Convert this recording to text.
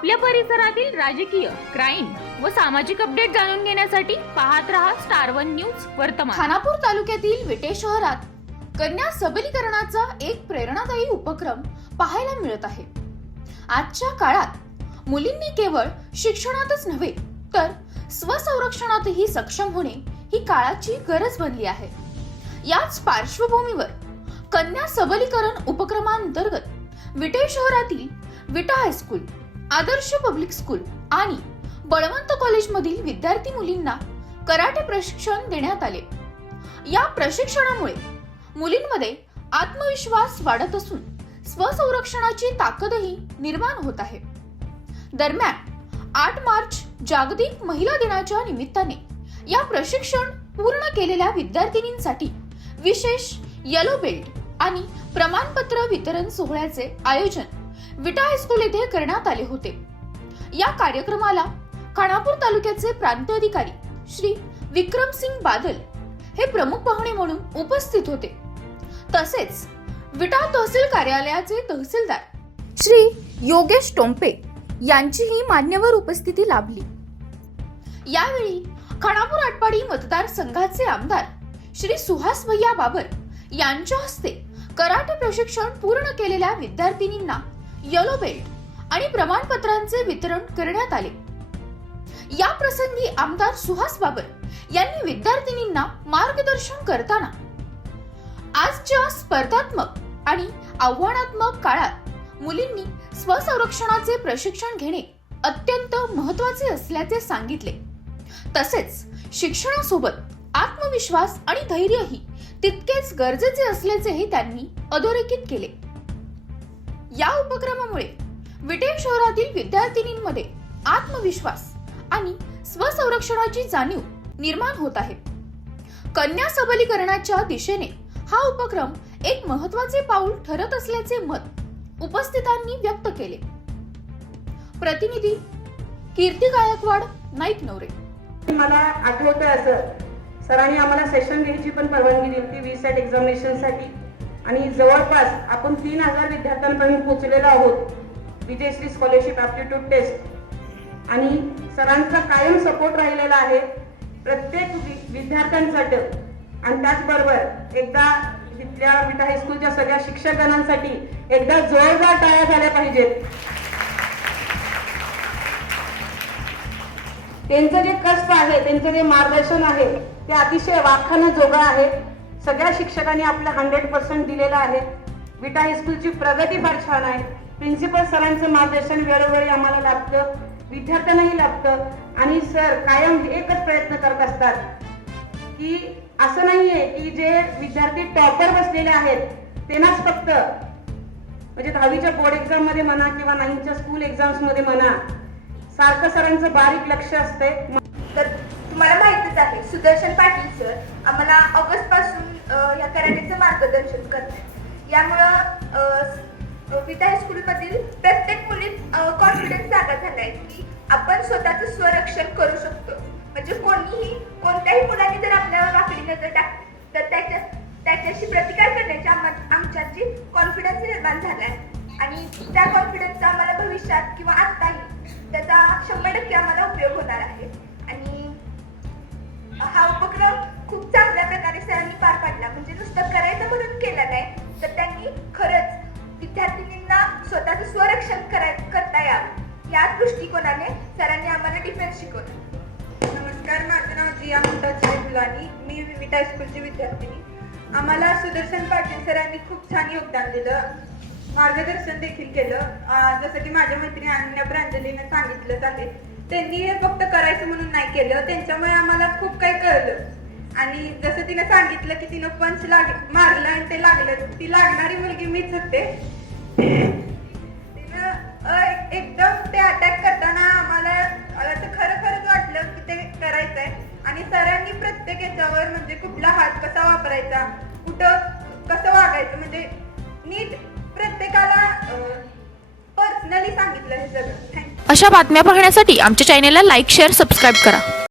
आपल्या परिसरातील राजकीय, क्राईम व सामाजिक अपडेट जाणून घेण्यासाठी पाहत रहा स्टार वन न्यूज वर्तमान। खानापूर तालुक्यातील विटे शहरात कन्या सबलीकरणाचा एक प्रेरणादायी उपक्रम पाहायला मिळत आहे। आजच्या काळात मुलींनी केवळ शिक्षणातच नव्हे तर स्वसंरक्षणातही सक्षम होणे ही काळाची गरज बनली आहे। याच पार्श्वभूमीवर कन्या सबलीकरण उपक्रमांतर्गत विटे शहरातील विटा हायस्कूल, आदर्श पब्लिक स्कूल आणि बळवंत कॉलेजमधील विद्यार्थी मुलींना कराटे प्रशिक्षण देण्यात आले। या प्रशिक्षणामुळे मुलींमध्ये आत्मविश्वास वाढत असून स्वसंरक्षणाची ताकदही निर्माण होत आहे। दरम्यान 8 मार्च जागतिक महिला दिनाच्या निमित्ताने या प्रशिक्षण पूर्ण केलेल्या विद्यार्थिनींसाठी विशेष येलो बेल्ट आणि प्रमाणपत्र वितरण सोहळ्याचे आयोजन विटा हायस्कूल येथे करण्यात आले होते। या कार्यक्रमाला खानापूर तालुक्याचे प्रांत अधिकारी श्री विक्रमसिंग बादल हे प्रमुख पाहुणे म्हणून उपस्थित होते। तसेच विटा तहसील कार्यालयाचे तहसीलदार श्री योगेश टोंपे यांचीही मान्यवर उपस्थिती लाभली। यावेळी खानापूर आटपाडी मतदारसंघाचे आमदार श्री सुहास भैया बाबर यांच्या हस्ते कराटे प्रशिक्षण पूर्ण केलेल्या विद्यार्थिनींना येलो बेल्ट आणि प्रमाणपत्रांचे वितरण करण्यात आले। या प्रसंगी आमदार सुहास बाबर यांनी विद्यार्थिनींना मार्गदर्शन करताना आजच्या स्पर्धात्मक आणि आव्हानात्मक काळात मुलींनी स्वसंरक्षणाचे प्रशिक्षण घेणे अत्यंत महत्त्वाचे असल्याचे सांगितले। तसेच शिक्षणासोबत आत्मविश्वास आणि धैर्यही तितकेच गरजेचे असल्याचेही त्यांनी अधोरेखित केले। या उपक्रमामुळे विटे शहरातील विद्यार्थिनींमध्ये आत्मविश्वास आणि स्वसंरक्षणाची जाणीव निर्माण होत आहे। कन्या सबलीकरणाच्या दिशेने हा उपक्रम एक महत्त्वाचे पाऊल ठरत असल्याचे मत उपस्थितांनी व्यक्त केले। प्रतिनिधी कीर्ती गायकवाड, नाईक नवरे। मला आठवतं असं सरांनी आम्हाला सेशन घ्यायची पण परवानगी दिली होती VSAT एक्झामिनेशनसाठी आणि जवळपास आपण 3000 विद्यार्थ्यांपर्यंत पोहोचलेलो आहोत विजयश्री स्कॉलरशिप ॲप्टिट्यूड टेस्ट। आणि सरांचा कायम सपोर्ट राहिलेला आहे प्रत्येक विद्यार्थ्यांसाठी। आणि त्याचबरोबर एकदा इथल्या विटा हायस्कूलच्या सगळ्या शिक्षकगणांसाठी एकदा जोरदार टाळ्या झाल्या पाहिजेत। त्यांचं जे कष्ट आहे, त्यांचं जे मार्गदर्शन आहे ते अतिशय वाखाणजोगं आहे। सगळ्या शिक्षकांनी आपलं 100% दिलेलं आहे। विटा हायस्कूलची प्रगती फार छान आहे। प्रिन्सिपल सरांचं मार्गदर्शन वेळोवेळी आम्हाला लाभतं, विद्यार्थ्यांनाही लाभतं। आणि सर कायम एकच प्रयत्न करत असतात की असं नाहीये की जे विद्यार्थी टॉपर बसलेले आहेत त्यांनाच फक्त म्हणजे 10वीच्या बोर्ड एक्झाम मध्ये म्हणा किंवा 9च्या स्कूल एक्झाम्स मध्ये म्हणा सारखं सरांचं बारीक लक्ष असते। तर तुम्हाला माहितीच आहे सुदर्शन पाटील सर आम्हाला ऑगस्ट पासून या कराटेचं मार्गदर्शन करतात। यामुळं विटा हायस्कूलमधील प्रत्येक मुलीत कॉन्फिडन्स जागा झालाय की आपण स्वतःचं स्वरक्षण करू शकतो। म्हणजे कोणत्याही मुलांनी जर आपल्यावर वाकडी नजर टाकली तर त्याच्याशी प्रतिकार करण्याची आमच्यात जी कॉन्फिडन्स निर्माण झालाय आणि त्या कॉन्फिडन्सचा आम्हाला भविष्यात किंवा आत्ताही त्याचा 100% आम्हाला उपयोग होणार आहे। आणि हा उपक्रम खूप चांगल्या प्रकारे सरांनी पार पाडला। म्हणजे नुसतं करायचं म्हणून केलं नाही तर त्यांनी खरंच विद्यार्थिनींना स्वतःचं स्वरक्षण करता यावं या दृष्टिकोनाने सरांनी आम्हाला डिफेन्स शिकवलं। नमस्कार, माझं नाव जिया मुमताज फुलानी, मी विटा हायस्कूलची विद्यार्थिनी। आम्हाला सुदर्शन पाटील सरांनी खूप छान योगदान दिलं, मार्गदर्शन देखील केलं। जसं की माझ्या मैत्रिणी अनन्या प्रांजलीने सांगितलं आहे त्यांनी हे फक्त करायचं म्हणून नाही केलं, त्यांच्यामुळे आम्हाला खूप काही कळलं। आणि जसं तिने सांगितलं की तिनं पंच मारलं आणि ते लागलं, ती लागणारी मुलगी मीच होते। तिनं एकदम ते अटॅक करताना आम्हाला खरंच वाटलं की ते करायचंय। आणि सरांनी प्रत्येक याच्यावर म्हणजे कुठला हात कसा वापरायचा, कुठं कसं वागायचं म्हणजे नीट प्रत्येकाला पर्सनली सांगितलं हे सगळं। अशा बातम्या पाहण्यासाठी आमच्या चॅनेलला लाईक, शेअर, सबस्क्राईब करा।